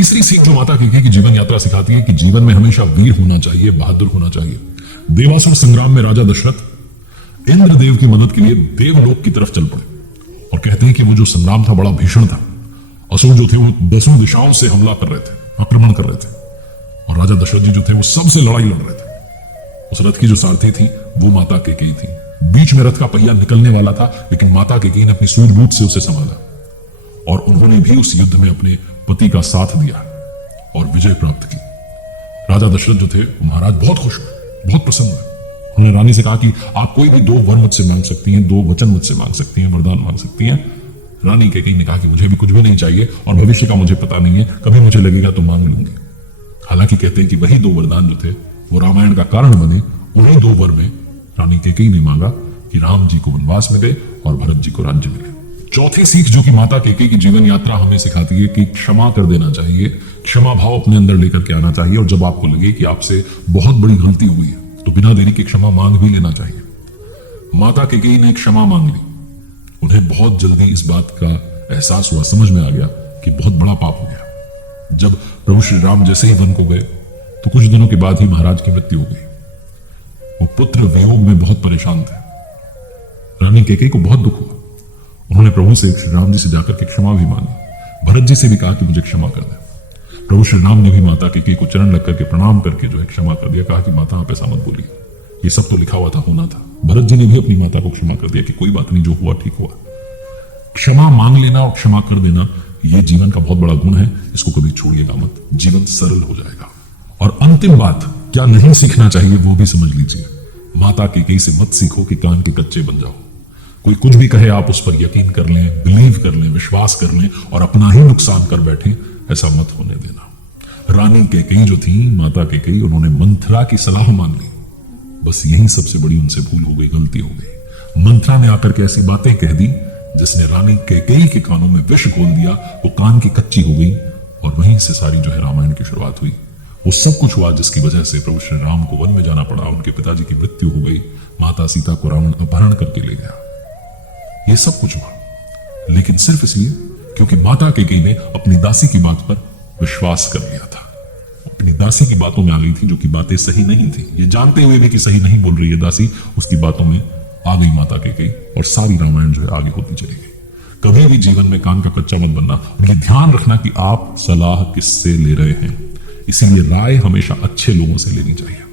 तीसरी सीख जो माता कैकेयी की जीवन यात्रा सिखाती है कि जीवन में हमेशा वीर होना चाहिए, बहादुर होना चाहिए। देवासुर संग्राम में राजा दशरथ इंद्रदेव की मदद के लिए देवलोक की तरफ चल पड़े और कहते हैं कि वो जो संग्राम था बड़ा भीषण था। असुर जो थे वो 10 दिशाओं से हमला कर रहे थे, आक्रमण कर रहे थे, और राजा दशरथ जी जो थे वो सबसे लड़ाई लड़ रहे थे। उस रथ की जो सारथी थी वो माता कैकेयी थी। बीच में रथ का पहिया निकलने वाला था, लेकिन माता कैकेयी ने अपनी सूझबूझ से उसे संभाला और उन्होंने भी उस युद्ध में अपने पति का साथ दिया और विजय प्राप्त की। राजा दशरथ जो थे महाराज बहुत खुश हुए, बहुत प्रसन्न हुए। उन्होंने रानी से कहा कि आप कोई भी 2 वर मुझसे मांग सकती हैं, 2 वचन मुझसे मांग सकती हैं, वरदान मांग सकती हैं। रानी कैकेयी ने कहा कि मुझे भी कुछ भी नहीं चाहिए और भविष्य का मुझे पता नहीं है, कभी मुझे लगेगा तो मांग लूंगी। हालांकि कहते हैं कि वही 2 वरदान जो थे वो रामायण का कारण बने। उन्हीं 2 वर में रानी कैकेयी ने मांगा कि राम जी को वनवास मिले और भरत जी को राज्य मिले। चौथी सीख जो कि माता कैकेयी की जीवन यात्रा हमें सिखाती है कि क्षमा कर देना चाहिए, क्षमा भाव अपने अंदर लेकर के आना चाहिए, और जब आपको लगे कि आपसे बहुत बड़ी गलती हुई है तो बिना देरी के क्षमा मांग भी लेना चाहिए। माता कैकेयी ने क्षमा मांग ली। उन्हें बहुत जल्दी इस बात का एहसास हुआ, समझ में आ गया कि बहुत बड़ा पाप हो गया। जब प्रभु श्री राम जैसे ही वन को गए तो कुछ दिनों के बाद ही महाराज की मृत्यु हो गई। वो पुत्र वियोग में बहुत परेशान थे। रानी कैकेयी को बहुत दुख हुआ। उन्होंने प्रभु से श्री राम जी से जाकर के क्षमा भी मांगी। भरत जी से भी कहा कि मुझे क्षमा कर दे। प्रभु श्री राम ने भी माता कैकेयी को चरण लग करके प्रणाम करके जो है क्षमा कर दिया। कहा कि माता आप ऐसा मत बोलिए, ये सब तो लिखा हुआ था, होना था। भरत जी ने भी अपनी माता को क्षमा कर दिया कि कोई बात नहीं, जो हुआ ठीक हुआ। क्षमा मांग लेना और क्षमा कर देना ये जीवन का बहुत बड़ा गुण है, इसको कभी छोड़िएगा मत, जीवन सरल हो जाएगा। और अंतिम बात, क्या नहीं सीखना चाहिए वो भी समझ लीजिए। माता कैकेयी से मत सीखो कि कान के कच्चे बन जाओ। कोई कुछ भी कहे आप उस पर यकीन कर लें, बिलीव कर लें, विश्वास कर लें और अपना ही नुकसान कर बैठें, ऐसा मत होने देना। रानी कैकेयी जो थी, माता कैकेयी, उन्होंने मंथरा की सलाह मान ली। बस यही सबसे बड़ी उनसे भूल हो गई, गलती हो गई। मंथरा ने आकर के ऐसी बातें कह दी जिसने रानी कैकेयी के कानों में विष घोल दिया। वो कान की कच्ची हो गई और वहीं से सारी जो है रामायण की शुरुआत हुई। वो सब कुछ हुआ जिसकी वजह से प्रभु श्री राम को वन में जाना पड़ा, उनके पिताजी की मृत्यु हो गई, माता सीता को रावण अपहरण करके ले गया। ये सब कुछ हुआ लेकिन सिर्फ इसलिए क्योंकि माता कैकेयी ने अपनी दासी की बात पर विश्वास कर लिया था। अपनी दासी की बातों में आ गई थी, जो कि बातें सही नहीं थी। ये जानते हुए भी कि सही नहीं बोल रही है दासी, उसकी बातों में आ गई माता कैकेयी और सारी रामायण जो है आगे होती चली गई। कभी भी जीवन में कान का कच्चा मत बनना और ये ध्यान रखना कि आप सलाह किससे ले रहे हैं। इसीलिए राय हमेशा अच्छे लोगों से लेनी चाहिए।